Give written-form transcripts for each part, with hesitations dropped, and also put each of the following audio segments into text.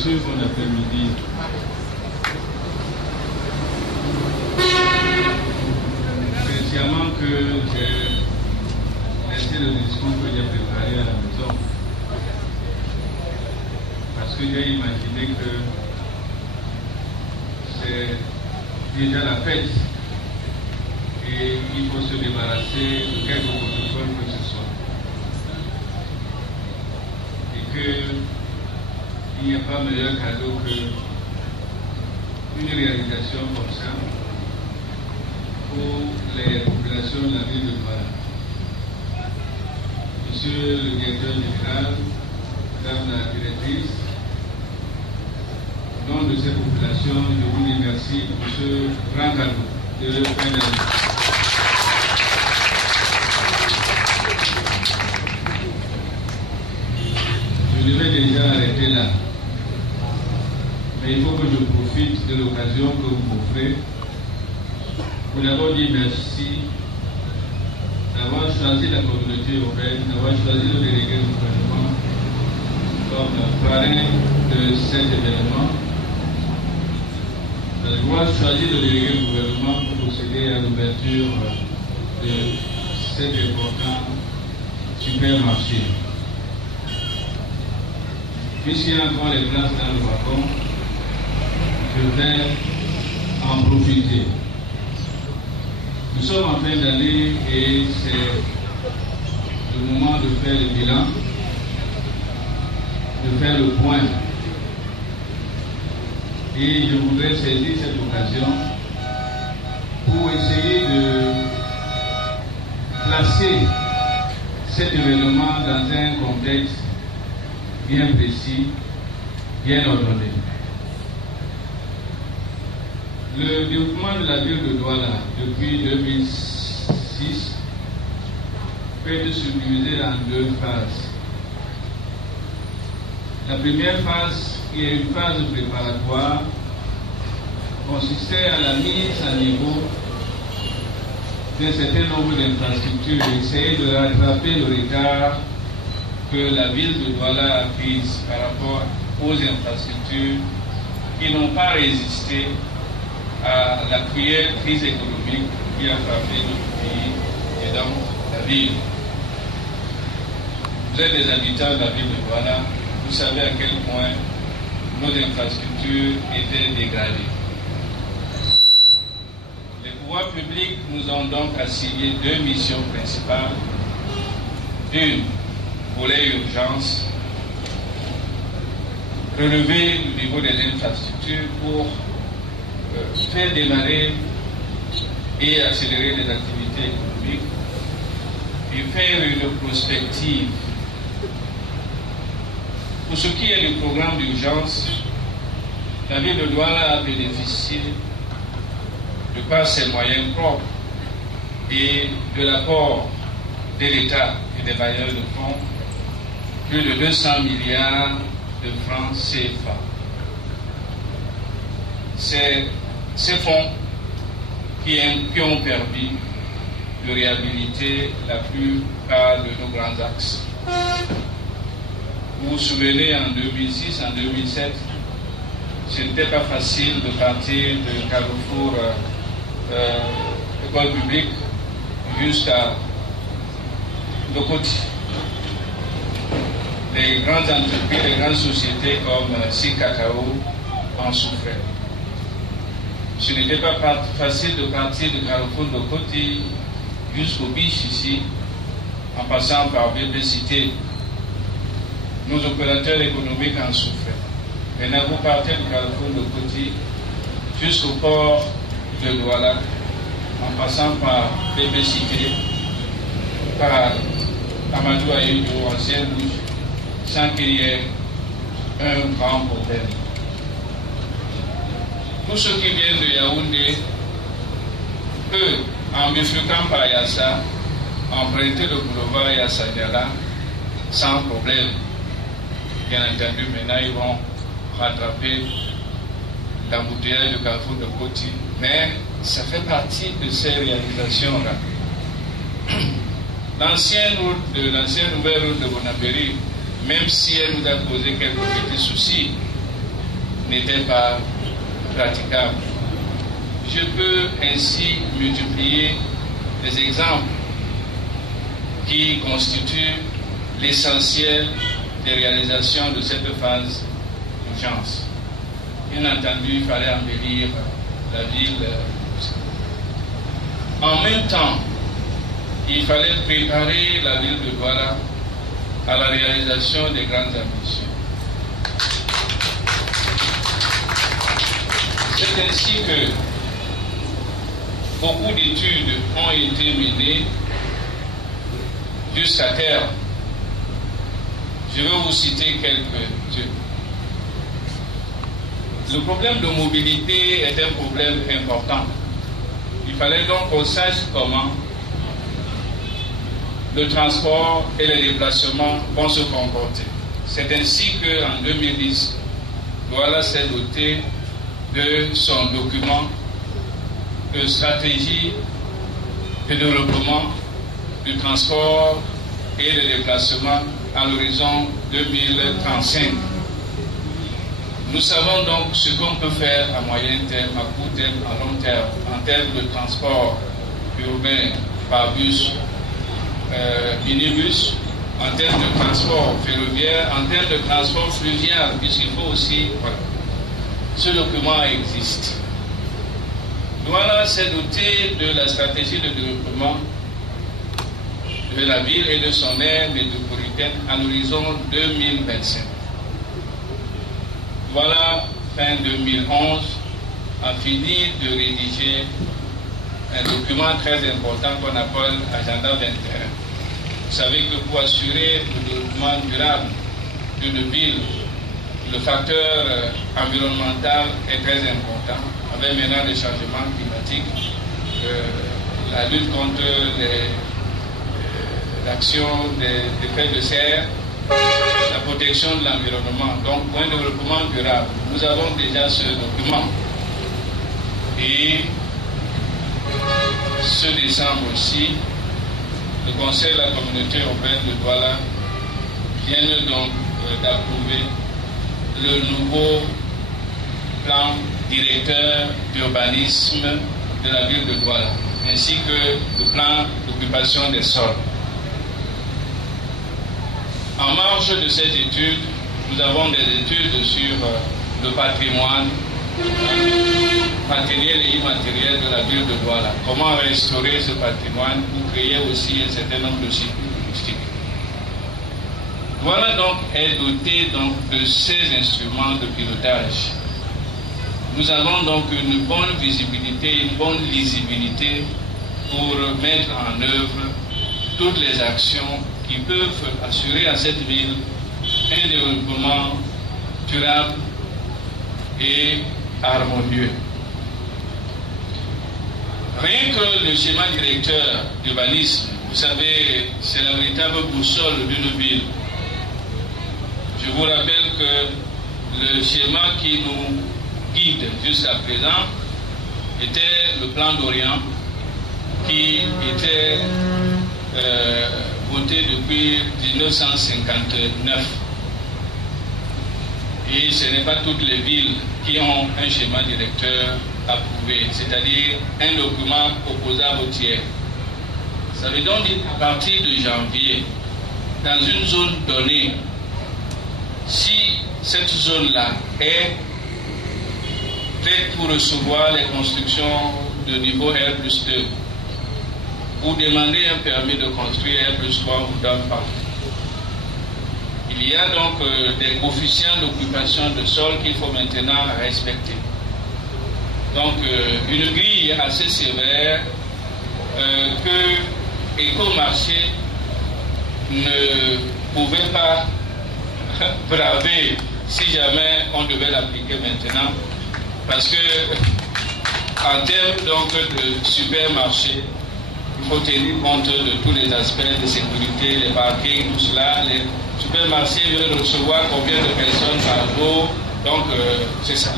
messieurs, bon après-midi. Spécialement que j'ai laissé le discours que j'ai préparé à la maison. Parce que j'ai imaginé que c'est déjà la fête et il faut se débarrasser de quelques protocoles que ce soit. Et qu'il n'y a pas meilleur cadeau qu'une réalisation comme ça pour les populations de la ville de Douala. Monsieur le directeur général, Madame la directrice, au nom de ces populations, je vous remercie pour ce grand cadeau de fin d'année. Je devais déjà arrêter là, mais il faut que je profite de l'occasion que vous m'offrez pour d'abord dire merci d'avoir choisi la communauté européenne, d'avoir choisi le délégué du gouvernement comme parrain de cet événement, d'avoir choisi le délégué du gouvernement pour procéder à l'ouverture de cet important supermarché. Puisqu'il y a encore les places dans le wagon, je vais en profiter. Nous sommes en fin d'année et c'est le moment de faire le bilan, de faire le point. Et je voudrais saisir cette occasion pour essayer de placer cet événement dans un contexte bien précis, bien ordonné. Le développement de la ville de Douala depuis 2006 peut être subdivisé en deux phases. La première phase, qui est une phase préparatoire, consistait à la mise à niveau d'un certain nombre d'infrastructures et essayer de rattraper le retard que la ville de Douala a pris par rapport aux infrastructures qui n'ont pas résisté à la cruelle crise économique qui a frappé notre pays et donc la ville. Vous êtes des habitants de la ville de Douala, vous savez à quel point nos infrastructures étaient dégradées. Les pouvoirs publics nous ont donc assigné deux missions principales. Une, volet urgence, relever le niveau des infrastructures pour faire démarrer et accélérer les activités économiques et faire une prospective. Pour ce qui est du programme d'urgence, la ville de Douala a bénéficié, de par ses moyens propres et de l'apport de l'État et des bailleurs de fonds, plus de 200 milliards de francs CFA. C'est ces fonds qui ont permis de réhabiliter la plupart de nos grands axes. Vous vous souvenez, en 2006, en 2007, ce n'était pas facile de partir de Carrefour école publique jusqu'à Dokoti. Les grandes entreprises, les grandes sociétés comme Sikakao en souffraient. Ce n'était pas facile de partir de Carrefour Dokoti jusqu'au Biche ici, en passant par BPCité. Nos opérateurs économiques en souffraient. Maintenant, vous partez de Carrefour Dokoti jusqu'au port de Douala, en passant par BPCité, par Amadou Aïdou, ancien Rouge, sans qu'il y ait un grand problème. Tous ceux qui viennent de Yaoundé, eux, en bifurquant par Yassa, emprunter le boulevard Yassa Diala sans problème. Bien entendu, maintenant ils vont rattraper l'embouteillage de Carrefour de Koti, mais ça fait partie de ces réalisations-là. L'ancienne nouvelle route de Bonabéry, même si elle nous a posé quelques petits soucis n'était pas praticable. Je peux ainsi multiplier les exemples qui constituent l'essentiel des réalisations de cette phase d'urgence. Bien entendu, il fallait embellir la ville. En même temps, il fallait préparer la ville de Douala à la réalisation des grandes ambitions. C'est ainsi que beaucoup d'études ont été menées jusqu'à terme. Je vais vous citer quelques-unes. Le problème de mobilité est un problème important. Il fallait donc qu'on sache comment le transport et les déplacements vont se comporter. C'est ainsi qu'en 2010, Douala s'est doté de son document de stratégie de développement du transport et de déplacement à l'horizon 2035. Nous savons donc ce qu'on peut faire à moyen terme, à court terme, à long terme, en termes de transport urbain par bus, minibus, en termes de transport ferroviaire, en termes de transport fluvial, puisqu'il faut aussi... Voilà. Ce document existe. Douala s'est doté de la stratégie de développement de la ville et de son aire métropolitaine à l'horizon 2025. Voilà, fin 2011, a fini de rédiger un document très important qu'on appelle Agenda 21. Vous savez que pour assurer le développement durable d'une ville, le facteur environnemental est très important, avec maintenant les changements climatiques, la lutte contre l'action des effets de serre, la protection de l'environnement. Donc, pour un développement durable, nous avons déjà ce document. Et ce décembre aussi, le Conseil de la communauté européenne de Douala vient donc d'approuver le nouveau plan directeur d'urbanisme de la ville de Douala, ainsi que le plan d'occupation des sols. En marge de cette étude, nous avons des études sur le patrimoine matériel et immatériel de la ville de Douala. Comment restaurer ce patrimoine pour créer aussi un certain nombre de sites touristiques. Douala donc est doté donc de ces instruments de pilotage. Nous avons donc une bonne visibilité, une bonne lisibilité pour mettre en œuvre toutes les actions qui peuvent assurer à cette ville un développement durable et harmonieux. Rien que le schéma directeur d'urbanisme, vous savez, c'est la véritable boussole d'une ville. Je vous rappelle que le schéma qui nous guide jusqu'à présent était le plan d'Orient qui était voté depuis 1959. Et ce n'est pas toutes les villes qui ont un schéma directeur approuvé, c'est-à-dire un document opposable au tiers. Ça veut donc dire qu'à partir de janvier, dans une zone donnée, si cette zone-là est prête pour recevoir les constructions de niveau R+2, vous demandez un permis de construire R+3, on vous donne pas. Il y a donc des coefficients d'occupation de sol qu'il faut maintenant respecter. Donc une grille assez sévère que Écomarché ne pouvait pas braver si jamais on devait l'appliquer maintenant, parce que en termes donc de supermarché, il faut tenir compte de tous les aspects de sécurité, les parkings, tout cela. Les supermarchés veulent recevoir combien de personnes par jour, donc c'est ça.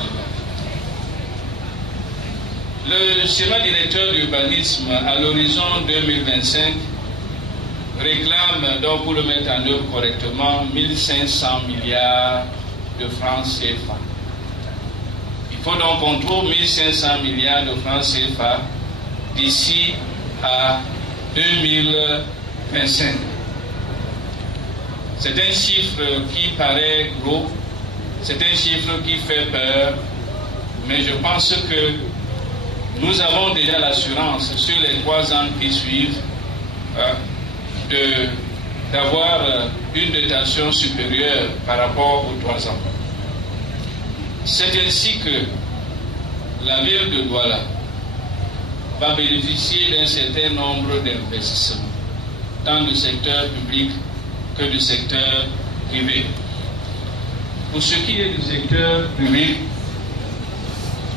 Le schéma directeur d'urbanisme à l'horizon 2025 réclame donc, pour le mettre en œuvre correctement, 1500 milliards de francs CFA. faut donc qu'on trouve 1500 milliards de francs CFA d'ici à 2025. C'est un chiffre qui paraît gros, c'est un chiffre qui fait peur, mais je pense que nous avons déjà l'assurance sur les 3 ans qui suivent d'avoir une dotation supérieure par rapport aux 3 ans. C'est ainsi que la ville de Douala va bénéficier d'un certain nombre d'investissements, tant du secteur public que du secteur privé. Pour ce qui est du secteur public,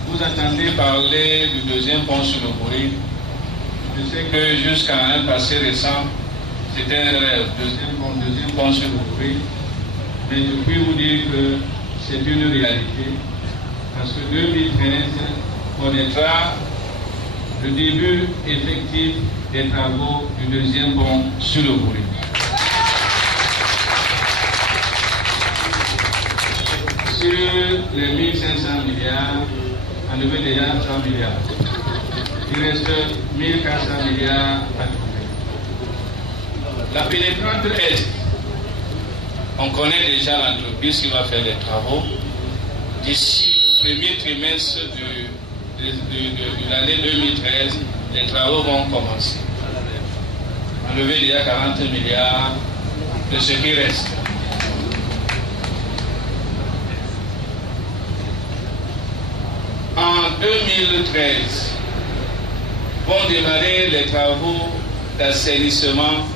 vous attendez parler du 2e pont sur le Bouré. Je sais que jusqu'à un passé récent, c'était un rêve, 2e pont sur le Bouré. Mais je puis vous dire que c'est une réalité. Parce que 2013 connaîtra le début effectif des travaux du 2e pont sur le Bouré. Sur les 1500 milliards, on devait déjà 100 milliards. Il reste 1400 milliards à trouver. La pénétrante est, on connaît déjà l'entreprise qui va faire les travaux. D'ici au premier trimestre de l'année 2013, les travaux vont commencer. Enlever déjà 40 milliards de ce qui reste. En 2013, vont démarrer les travaux d'assainissement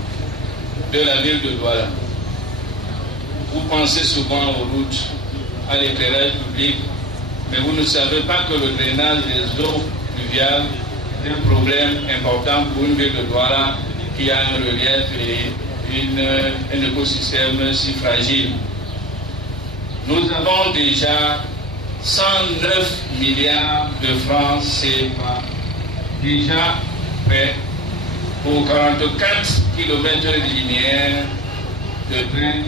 de la ville de Douala. Vous pensez souvent aux routes, à l'éclairage public, mais vous ne savez pas que le drainage des eaux pluviales est un problème important pour une ville de Douala qui a un relief et un écosystème si fragile. Nous avons déjà 109 milliards de francs CFA déjà prêts pour 44 km linéaires de trains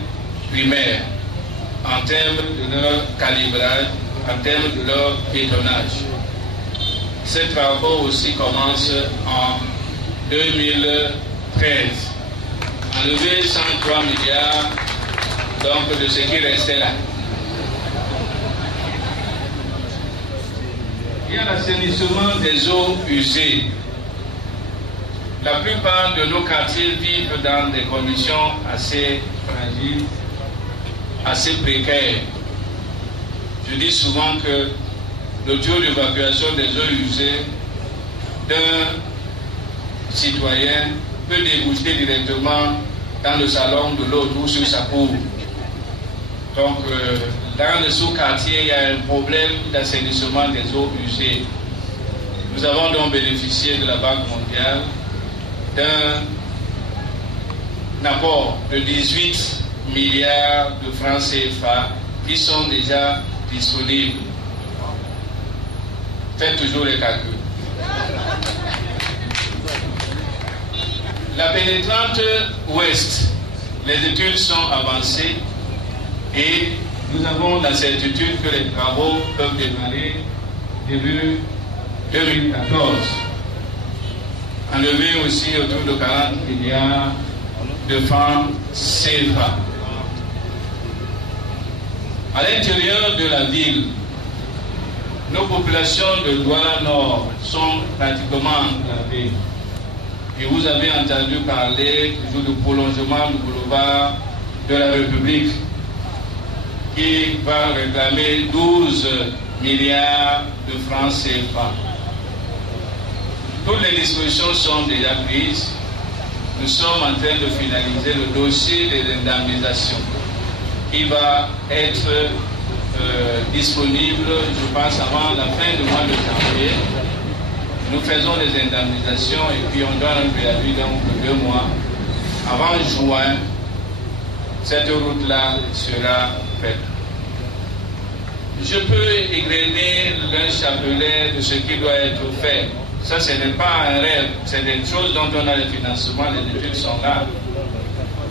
primaires en termes de leur calibrage, en termes de leur bétonnage. Ces travaux aussi commencent en 2013. Enlever 103 milliards donc de ce qui restait là. Il y a l'assainissement des eaux usées. La plupart de nos quartiers vivent dans des conditions assez fragiles, assez précaires. Je dis souvent que le taux d'évacuation des eaux usées d'un citoyen peut déboucher directement dans le salon de l'autre ou sur sa cour. Donc, dans le sous-quartier, il y a un problème d'assainissement des eaux usées. Nous avons donc bénéficié de la Banque mondiale d'un apport de 18 milliards de francs CFA qui sont déjà disponibles. Faites toujours les calculs. La pénétrante ouest, les études sont avancées et nous avons la certitude que les travaux peuvent démarrer début 2014. Enlever aussi autour de 40 milliards de francs CFA. À l'intérieur de la ville, nos populations de Douala Nord sont pratiquement enclavées. Et vous avez entendu parler toujours du prolongement du boulevard de la République qui va réclamer 12 milliards de francs CFA. Toutes les dispositions sont déjà prises. Nous sommes en train de finaliser le dossier des indemnisations qui va être disponible, je pense, avant la fin du mois de janvier. Nous faisons les indemnisations et puis on donne un préavis donc de 2 mois. Avant juin, cette route-là sera faite. Je peux égrener le chapelet de ce qui doit être fait. Ça, ce n'est pas un rêve, c'est des choses dont on a le financement, les études sont là.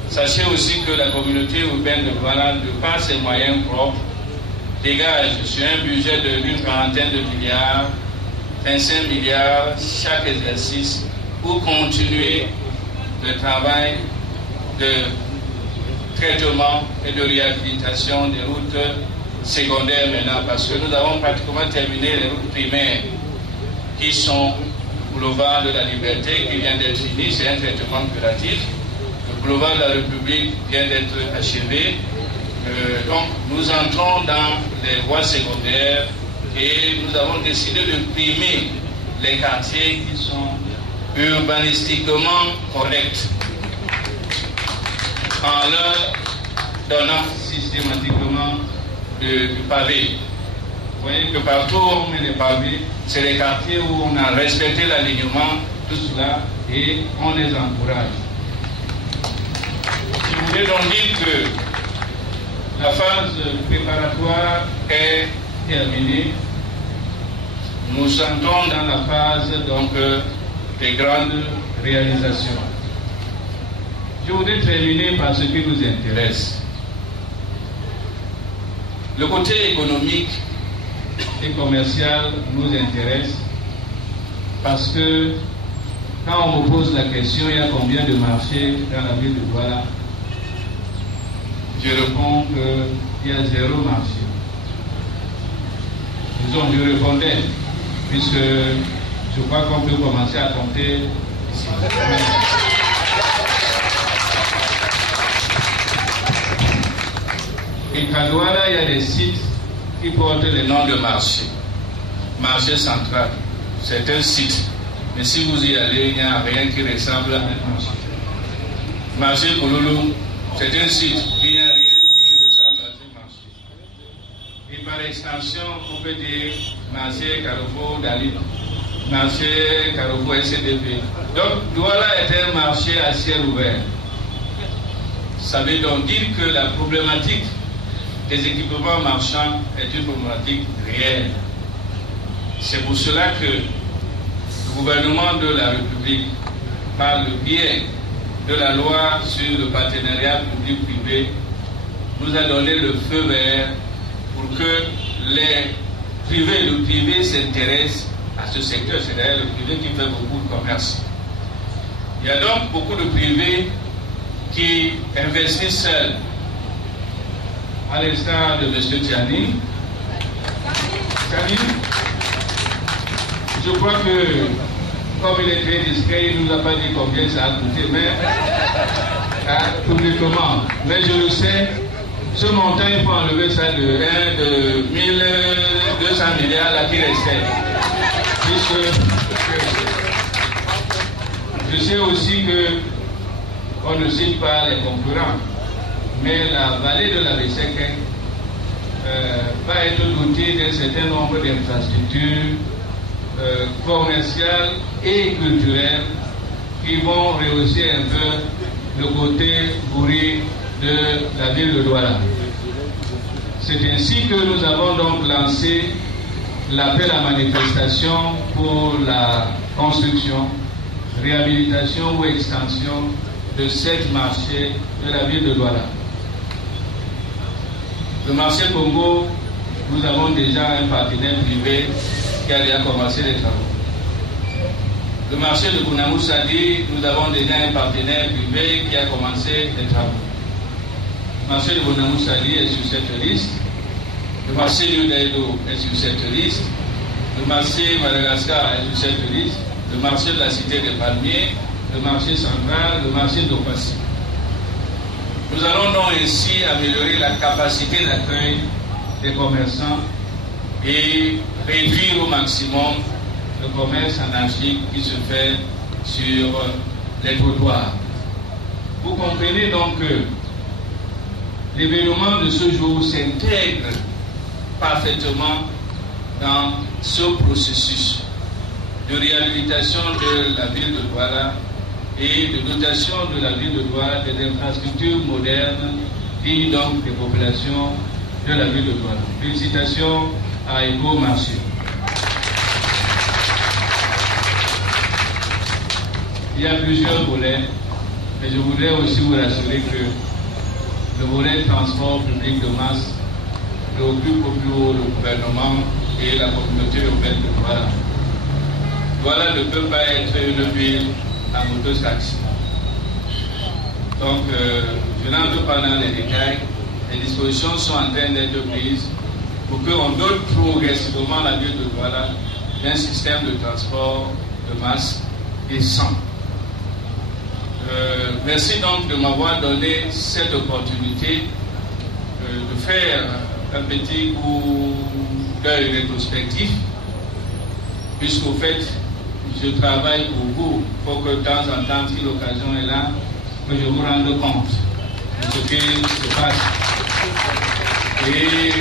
Sachez aussi que la communauté urbaine de Douala, de par ses moyens propres, dégage sur un budget d'une quarantaine de milliards, 25 milliards chaque exercice pour continuer le travail de traitement et de réhabilitation des routes secondaires maintenant, parce que nous avons pratiquement terminé les routes primaires qui sont le boulevard de la Liberté qui vient d'être fini, c'est un traitement curatif. Le boulevard de la République vient d'être achevé. Donc nous entrons dans les voies secondaires et nous avons décidé de primer les quartiers qui sont urbanistiquement corrects en leur donnant systématiquement du pavé. Vous voyez que partout où on met les pavés, c'est les quartiers où on a respecté l'alignement, tout cela, et on les encourage. Je voulais donc dire que la phase préparatoire est terminée. Nous sentons dans la phase donc des grandes réalisations. Je voudrais terminer par ce qui nous intéresse. Le côté économique et commercial nous intéresse parce que quand on me pose la question, il y a combien de marchés dans la ville de Douala? Je réponds qu'il y a 0 marché. Disons, je répondais, puisque je crois qu'on peut commencer à compter ici. Et qu'à Douala, il y a des sites qui portent le nom de marché. Marché central, c'est un site. Mais si vous y allez, il n'y a rien qui ressemble à un marché. Marché Kololo, c'est un site. Il n'y a rien qui ressemble à ce marché. Et par extension, on peut dire marché Carrefour Dali, marché Carrefour SCDP. Donc, Douala est un marché à ciel ouvert. Ça veut donc dire que la problématique des équipements marchands est une problématique réelle. C'est pour cela que le gouvernement de la République, par le biais de la loi sur le partenariat public-privé, nous a donné le feu vert pour que le privé s'intéresse à ce secteur. C'est d'ailleurs le privé qui fait beaucoup de commerce. Il y a donc beaucoup de privés qui investissent seuls, à l'instar de M. Tiani. Je crois que, comme il est très discret, il ne nous a pas dit combien ça a coûté, mais publiquement. Mais je le sais, ce montant, il faut enlever ça de 1200 milliards là qui restait. Je sais aussi qu'on ne cite pas les concurrents, mais la vallée de la Besséquin va être dotée d'un certain nombre d'infrastructures commerciales et culturelles qui vont rehausser un peu le côté bourré de la ville de Douala. C'est ainsi que nous avons donc lancé l'appel à manifestation pour la construction, réhabilitation ou extension de 7 marchés de la ville de Douala. Le marché Congo, nous avons déjà un partenaire privé qui a déjà commencé les travaux. Le marché de Bounamoussadi, nous avons déjà un partenaire privé qui a commencé les travaux. Le marché de Bounamoussadi est sur cette liste. Le marché de Daïdo est sur cette liste. Le marché Madagascar est sur cette liste. Le marché de la cité des Palmiers, le marché central, le marché d'Opassi. Nous allons donc ainsi améliorer la capacité d'accueil des commerçants et réduire au maximum le commerce anarchique qui se fait sur les trottoirs. Vous comprenez donc que l'événement de ce jour s'intègre parfaitement dans ce processus de réhabilitation de la ville de Douala et de dotation de la ville de Douala des infrastructures modernes dignes donc des populations de la ville de Douala. Félicitations à Ego Marché. Il y a plusieurs volets, mais je voudrais aussi vous rassurer que le volet transport public de masse préoccupe au plus haut le gouvernement et la communauté urbaine de Douala. Douala ne peut pas être une ville à mototaxi. Donc, je n'entre pas dans les détails. Les dispositions sont en train d'être prises pour qu'on dote progressivement la ville de Douala d'un système de transport de masse décent. Merci donc de m'avoir donné cette opportunité de faire un petit coup d'œil rétrospectif, puisqu'au fait, je travaille pour vous. Il faut que de temps en temps, si l'occasion est là, que je vous rende compte de ce qui se passe. Et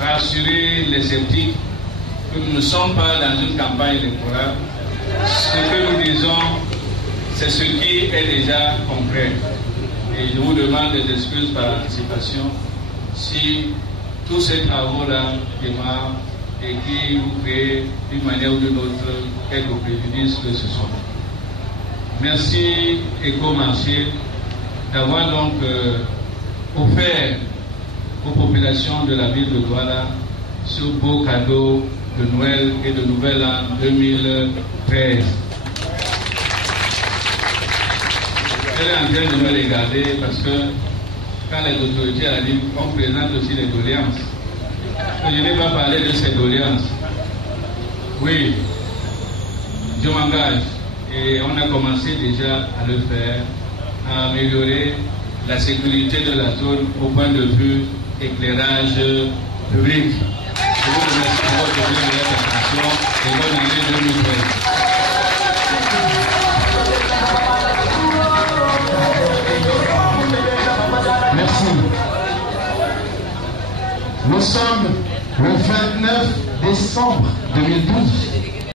rassurer les sceptiques que nous ne sommes pas dans une campagne électorale. Ce que nous disons, c'est ce qui est déjà concret. Et je vous demande des excuses par anticipation si tous ces travaux-là démarrent et qui vous créent d'une manière ou d'une autre quelques préjudices que ce soit. Merci Éco-Marché d'avoir donc offert aux populations de la ville de Douala ce beau cadeau de Noël et de Nouvel An 2013. Elle est en train de me regarder parce que quand les autorités arrivent, on présente aussi les doléances. Je n'ai pas parlé de ces doléances. Oui, je m'engage et on a commencé déjà à le faire, à améliorer la sécurité de la zone au point de vue éclairage public. Je vous remercie pour votre bienveillante attention et bonne année 2013. Merci. Nous sommes le 29 décembre 2012.